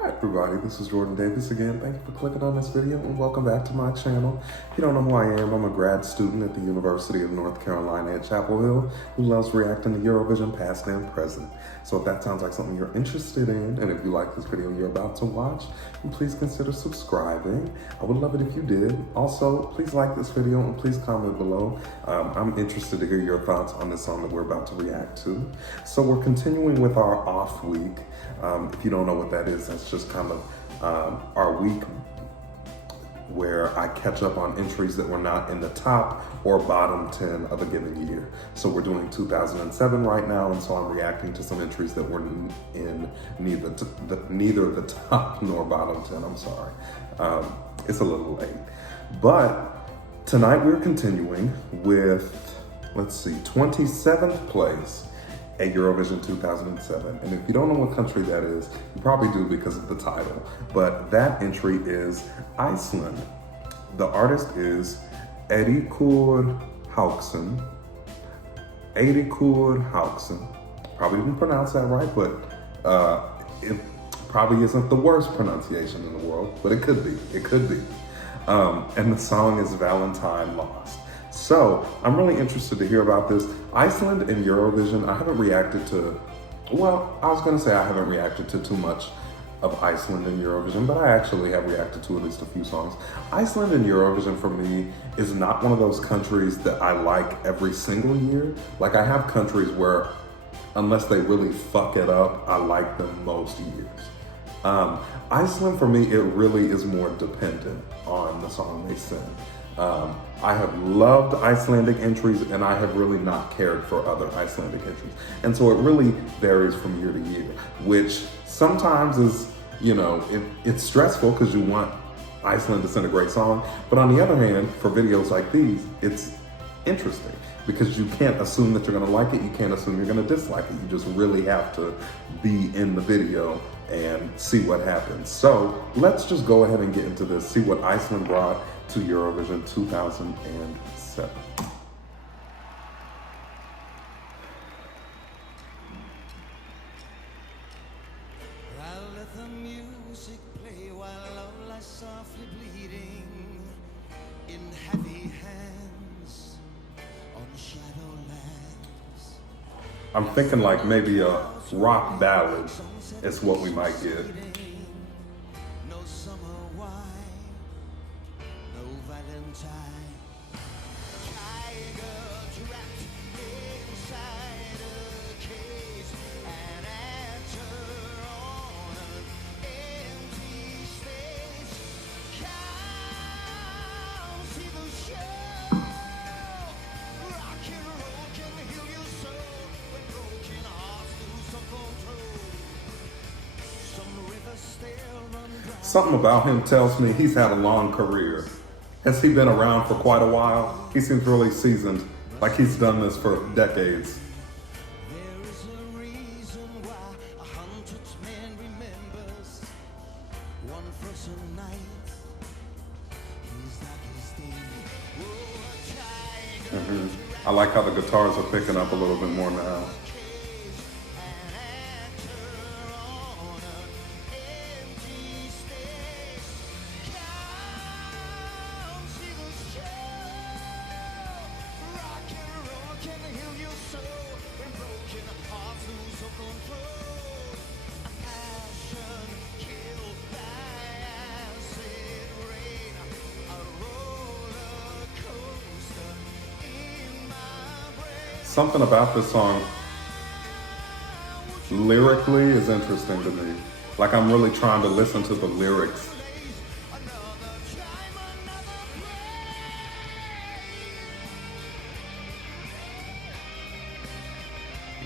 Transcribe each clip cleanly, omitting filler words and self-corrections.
Hi everybody, this is Jordan Davis again. Thank you for clicking on this video and welcome back to my channel. If you don't know who I am, I'm a grad student at the University of North Carolina at Chapel Hill who loves reacting to Eurovision past and present. So if that sounds like something you're interested in, and if you like this video you're about to watch, then please consider subscribing. I would love it if you did. Also, please like this video and please comment below. I'm interested to hear your thoughts on this song that we're about to react to. So we're continuing with our off week. If you don't know what that is, that's just kind of our week where I catch up on entries that were not in the top or bottom 10 of a given year. So we're doing 2007 right now, and so I'm reacting to some entries that were in neither the top nor bottom 10, I'm sorry. It's a little late. But tonight we're continuing with, let's see, 27th place at Eurovision 2007. And if you don't know what country that is, you probably do because of the title, but that entry is Iceland. The artist is Eiríkur Hauksson. Eiríkur Hauksson. Probably didn't pronounce that right, but it probably isn't the worst pronunciation in the world, but it could be, it could be. And the song is Valentine Lost. So I'm really interested to hear about this. Iceland and Eurovision, I haven't reacted to, well, I was gonna say I haven't reacted to too much of Iceland and Eurovision, but I actually have reacted to at least a few songs. Iceland and Eurovision for me is not one of those countries that I like every single year. Like I have countries where, unless they really fuck it up, I like them most years. Iceland for me, it really is more dependent on the song they sing. I have loved Icelandic entries and I have really not cared for other Icelandic entries. And so it really varies from year to year, which sometimes is, you know, it's stressful because you want Iceland to sing a great song. But on the other hand, for videos like these, it's interesting because you can't assume that you're gonna like it. You can't assume you're gonna dislike it. You just really have to be in the video and see what happens. So let's just go ahead and get into this, see what Iceland brought to Eurovision 2007. I'll let the music play while love lies softly bleeding in heavy hands on shadowlands. I'm thinking like maybe a rock ballad is what we might get. No summer wine, no Valentine. Tiger trapped inside a cage, an actor on an empty stage. Come see the show. Rock and roll can heal your soul, but broken hearts lose some control. Some rivers still run dry. Something about him tells me he's had a long career. Has he been around for quite a while? He seems really seasoned, like he's done this for decades. There is a reason why 100 men remembers one frozen night. He's like his day. Oh, a tiger. I like how the guitars are picking up a little bit more now. An actor on an empty stage. Come see the show. Rock and roll can heal your soul when broken hearts lose all control. A passion killed by acid rain. A roller coaster in my brain. Something about this song lyrically is interesting to me. Like I'm really trying to listen to the lyrics.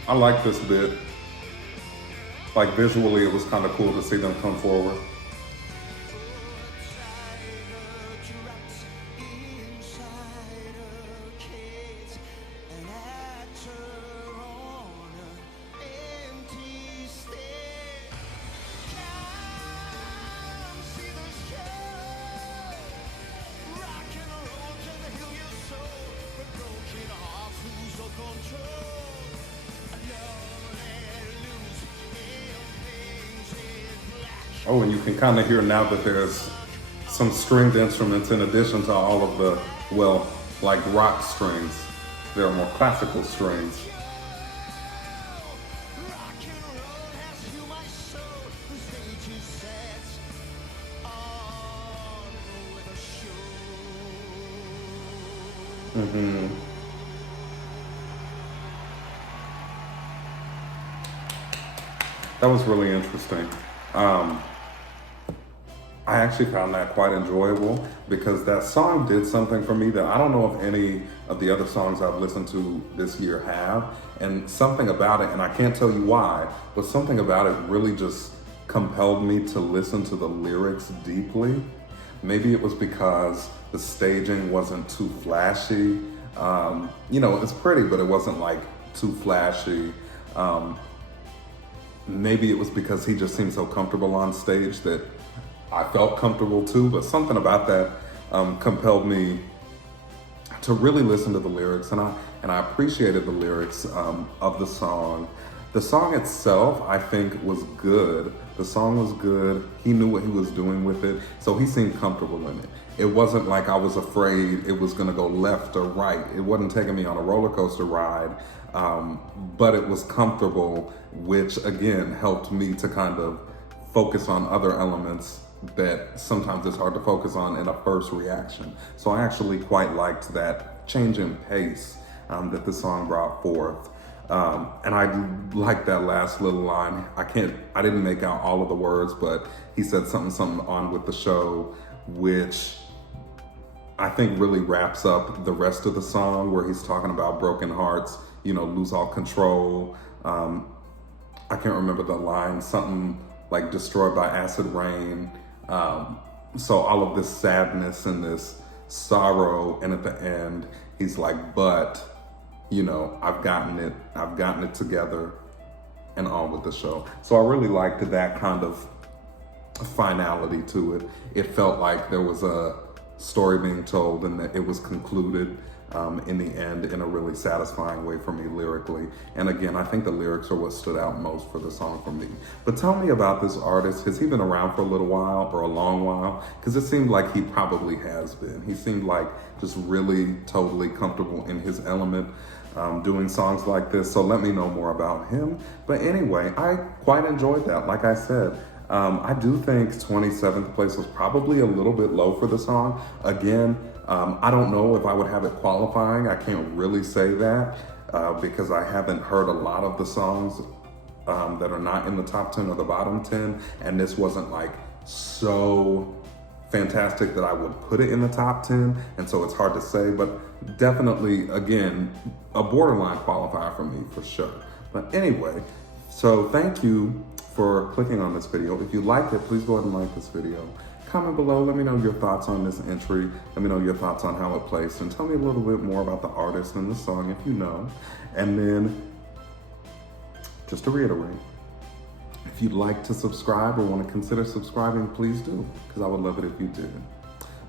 I like this bit. Like visually, it was kind of cool to see them come forward. Control. I know let loose in painted black. Oh, and you can kind of hear now that there's some stringed instruments in addition to all of the, well, like rock strings. There are more classical strings. Rock and roll has healed my soul. The stage is set on with a show. That was really interesting. I actually found that quite enjoyable because that song did something for me that I don't know if any of the other songs I've listened to this year have. And something about it, and I can't tell you why, but something about it really just compelled me to listen to the lyrics deeply. Maybe it was because the staging wasn't too flashy. You know, it's pretty, but it wasn't like too flashy. Maybe it was because he just seemed so comfortable on stage that I felt comfortable too, but something about that compelled me to really listen to the lyrics, and I appreciated the lyrics of the song. The song itself, I think, was good. The song was good. He knew what he was doing with it, so he seemed comfortable in it. It wasn't like I was afraid it was gonna go left or right. It wasn't taking me on a roller coaster ride, but it was comfortable, which again helped me to kind of focus on other elements that sometimes it's hard to focus on in a first reaction. So I actually quite liked that change in pace that the song brought forth. And I like that last little line. I didn't make out all of the words, but he said something on with the show, which I think really wraps up the rest of the song, where he's talking about broken hearts, you know, lose all control. I can't remember the line, something like destroyed by acid rain. So all of this sadness and this sorrow, and at the end, he's like, but, you know, I've gotten it together, and on with the show. So I really liked that kind of finality to it. It felt like there was a story being told and that it was concluded in the end in a really satisfying way for me lyrically. And again, I think the lyrics are what stood out most for the song for me. But tell me about this artist. Has he been around for a little while or a long while? Because it seemed like he probably has been. He seemed like just really totally comfortable in his element doing songs like this. So let me know more about him. But anyway, I quite enjoyed that. Like I said, I do think 27th place was probably a little bit low for the song. Again, I don't know if I would have it qualifying. I can't really say that because I haven't heard a lot of the songs that are not in the top 10 or the bottom 10. And this wasn't like so fantastic that I would put it in the top 10. And so it's hard to say, but definitely, again, a borderline qualifier for me for sure. But anyway, so thank you for clicking on this video. If you liked it, please go ahead and like this video. Comment below, let me know your thoughts on this entry. Let me know your thoughts on how it placed, and tell me a little bit more about the artist and the song if you know. And then, just to reiterate, if you'd like to subscribe or want to consider subscribing, please do, because I would love it if you did.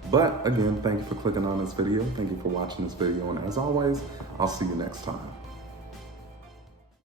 But again, thank you for clicking on this video. Thank you for watching this video. And as always, I'll see you next time.